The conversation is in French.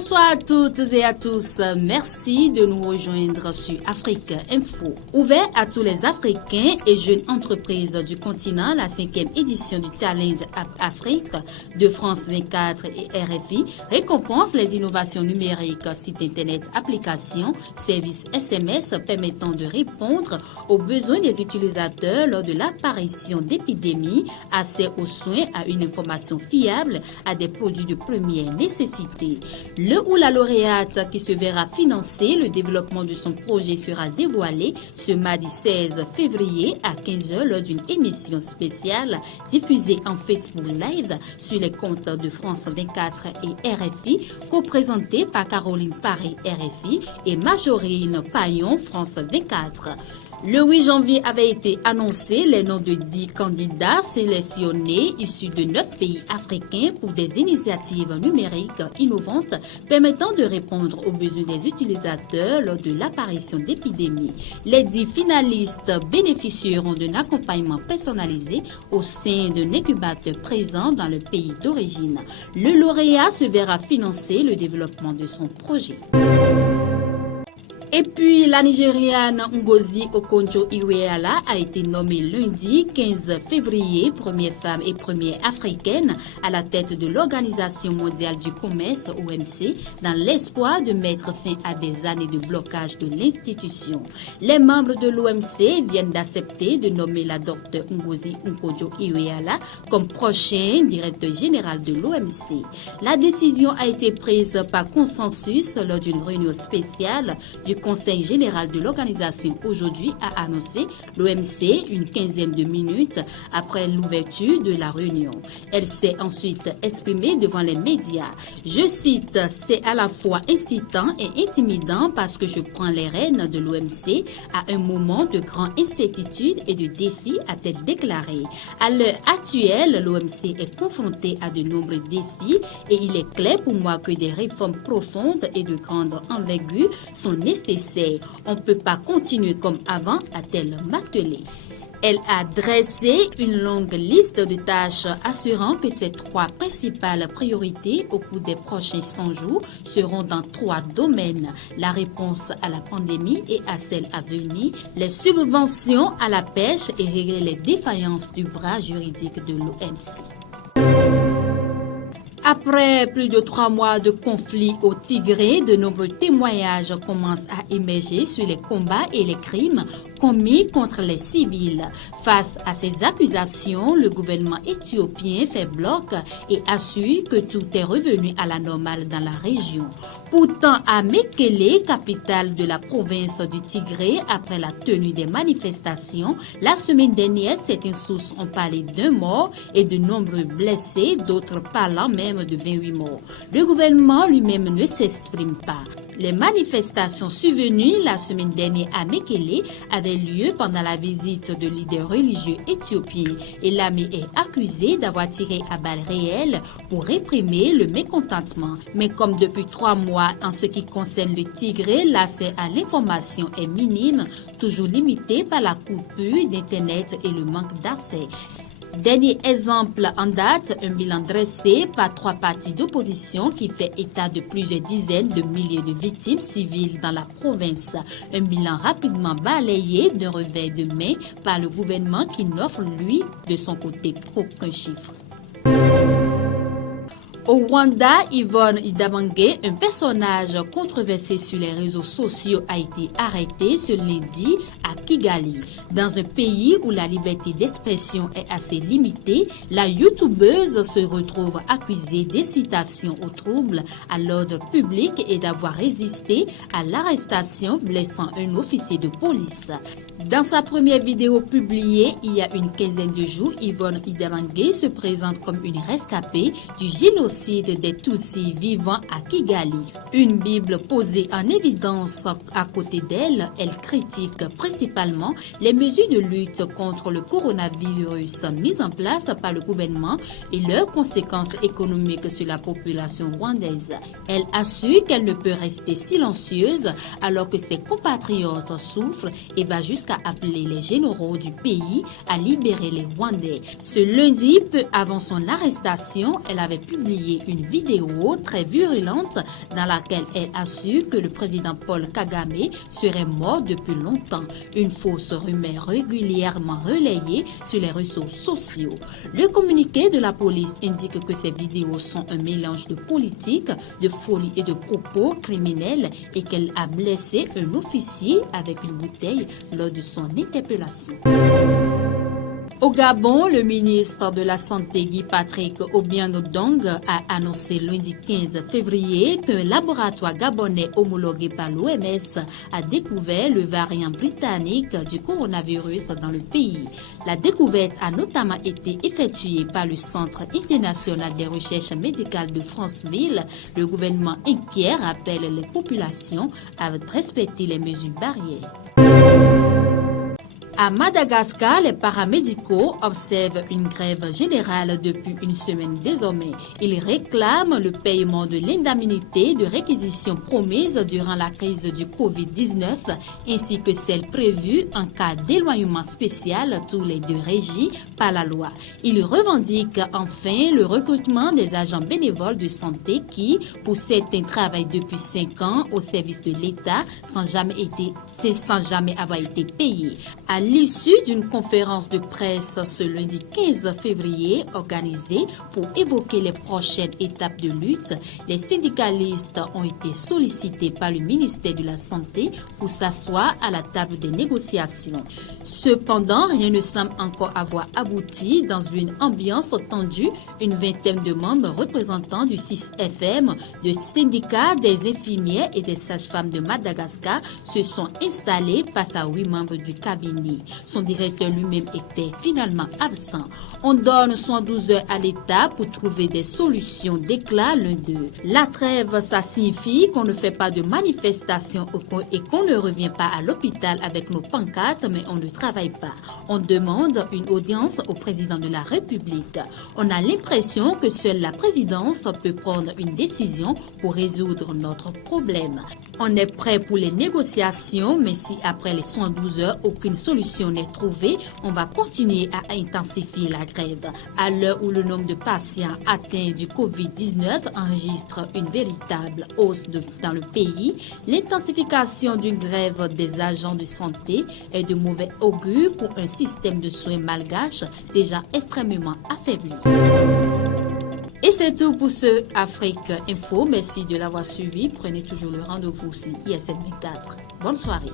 Bonsoir à toutes et à tous. Merci de nous rejoindre sur Afrique Info. Ouvert à tous les Africains et jeunes entreprises du continent, la 5e édition du Challenge App Afrique de France 24 et RFI récompense les innovations numériques, sites internet, applications, services SMS permettant de répondre aux besoins des utilisateurs lors de l'apparition d'épidémies, accès aux soins, à une information fiable, à des produits de première nécessité. Le ou la lauréate qui se verra financer le développement de son projet sera dévoilé ce mardi 16 février à 15h lors d'une émission spéciale diffusée en Facebook Live sur les comptes de France 24 et RFI, co-présentée par Caroline Paré RFI et Majorine Payon France 24. Le 8 janvier avait été annoncé les noms de 10 candidats sélectionnés issus de 9 pays africains pour des initiatives numériques innovantes permettant de répondre aux besoins des utilisateurs lors de l'apparition d'épidémies. Les 10 finalistes bénéficieront d'un accompagnement personnalisé au sein d'un incubateur présent dans le pays d'origine. Le lauréat se verra financer le développement de son projet. Et puis, la Nigériane Ngozi Okonjo-Iweala a été nommée lundi 15 février, première femme et première africaine à la tête de l'Organisation mondiale du commerce OMC dans l'espoir de mettre fin à des années de blocage de l'institution. Les membres de l'OMC viennent d'accepter de nommer la docteure Ngozi Okonjo-Iweala comme prochain directeur général de l'OMC. La décision a été prise par consensus lors d'une réunion spéciale du Conseil général de l'organisation aujourd'hui a annoncé l'OMC une quinzaine de minutes après l'ouverture de la réunion. Elle s'est ensuite exprimée devant les médias. Je cite, « C'est à la fois incitant et intimidant parce que je prends les rênes de l'OMC à un moment de grande incertitude et de défis », a-t-elle déclaré. À l'heure actuelle, l'OMC est confrontée à de nombreux défis et il est clair pour moi que des réformes profondes et de grande envergure sont nécessaires. On ne peut pas continuer comme avant, a-t-elle martelé. Elle a dressé une longue liste de tâches assurant que ses 3 principales priorités au cours des prochains 100 jours seront dans 3 domaines. La réponse à la pandémie et à celle à venir, les subventions à la pêche et régler les défaillances du bras juridique de l'OMC. Après plus de 3 mois de conflit au Tigré, de nombreux témoignages commencent à émerger sur les combats et les crimes commis contre les civils. Face à ces accusations, le gouvernement éthiopien fait bloc et assure que tout est revenu à la normale dans la région. Pourtant, à Mekele, capitale de la province du Tigré, après la tenue des manifestations, la semaine dernière, certaines sources ont parlé d'un mort et de nombreux blessés, d'autres parlant même de 28 morts. Le gouvernement lui-même ne s'exprime pas. Les manifestations survenues la semaine dernière à Mekele avaient lieu pendant la visite de leaders religieux éthiopiens et l'armée est accusée d'avoir tiré à balles réelles pour réprimer le mécontentement. Mais comme depuis 3 mois, en ce qui concerne le Tigré, l'accès à l'information est minime, toujours limité par la coupure d'Internet et le manque d'accès. Dernier exemple en date, un bilan dressé par 3 partis d'opposition qui fait état de plusieurs dizaines de milliers de victimes civiles dans la province. Un bilan rapidement balayé d'un revers de main par le gouvernement qui n'offre, lui, de son côté, aucun chiffre. Au Rwanda, Yvonne Idamange, un personnage controversé sur les réseaux sociaux, a été arrêté ce lundi à Kigali. Dans un pays où la liberté d'expression est assez limitée, la youtubeuse se retrouve accusée d'incitation au trouble à l'ordre public et d'avoir résisté à l'arrestation blessant un officier de police. Dans sa première vidéo publiée il y a une quinzaine de jours, Yvonne Idamange se présente comme une rescapée du génocide des Tutsis vivant à Kigali. Une Bible posée en évidence à côté d'elle, elle critique principalement les mesures de lutte contre le coronavirus mises en place par le gouvernement et leurs conséquences économiques sur la population rwandaise. Elle assure qu'elle ne peut rester silencieuse alors que ses compatriotes souffrent et va jusqu'à appeler les généraux du pays à libérer les Rwandais. Ce lundi, peu avant son arrestation, elle avait publié publié une vidéo très virulente dans laquelle elle assure que le président Paul Kagame serait mort depuis longtemps. Une fausse rumeur régulièrement relayée sur les réseaux sociaux. Le communiqué de la police indique que ces vidéos sont un mélange de politique, de folie et de propos criminels et qu'elle a blessé un officier avec une bouteille lors de son interpellation. Au Gabon, le ministre de la Santé Guy Patrick Obiang-Dong a annoncé lundi 15 février qu'un laboratoire gabonais homologué par l'OMS a découvert le variant britannique du coronavirus dans le pays. La découverte a notamment été effectuée par le Centre international des recherches médicales de Franceville. Le gouvernement inquiet rappelle les populations à respecter les mesures barrières. À Madagascar, les paramédicaux observent une grève générale depuis une semaine désormais. Ils réclament le paiement de l'indemnité de réquisition promise durant la crise du Covid-19 ainsi que celle prévue en cas d'éloignement spécial tous les 2 régis par la loi. Ils revendiquent enfin le recrutement des agents bénévoles de santé qui, pour certains, travaillent depuis 5 ans au service de l'État sans jamais avoir été payés. À l'issue d'une conférence de presse ce lundi 15 février organisée pour évoquer les prochaines étapes de lutte, les syndicalistes ont été sollicités par le ministère de la Santé pour s'asseoir à la table des négociations. Cependant, rien ne semble encore avoir abouti dans une ambiance tendue. Une vingtaine de membres représentants du 6FM, de syndicats des infirmières et des sages-femmes de Madagascar se sont installés face à 8 membres du cabinet. Son directeur lui-même était finalement absent. On donne 112 heures à l'État pour trouver des solutions, déclare l'un d'eux. La trêve, ça signifie qu'on ne fait pas de manifestation et qu'on ne revient pas à l'hôpital avec nos pancartes, mais on ne travaille pas. On demande une audience au président de la République. On a l'impression que seule la présidence peut prendre une décision pour résoudre notre problème. On est prêt pour les négociations, mais si après les 112 heures, aucune solution n'est trouvée, on va continuer à intensifier la grève. À l'heure où le nombre de patients atteints du Covid-19 enregistre une véritable hausse dans le pays, l'intensification d'une grève des agents de santé est de mauvais augure pour un système de soins malgache déjà extrêmement affaibli. Et c'est tout pour ce Afrique Info. Merci de l'avoir suivi. Prenez toujours le rendez-vous sur ISN 24. Bonne soirée.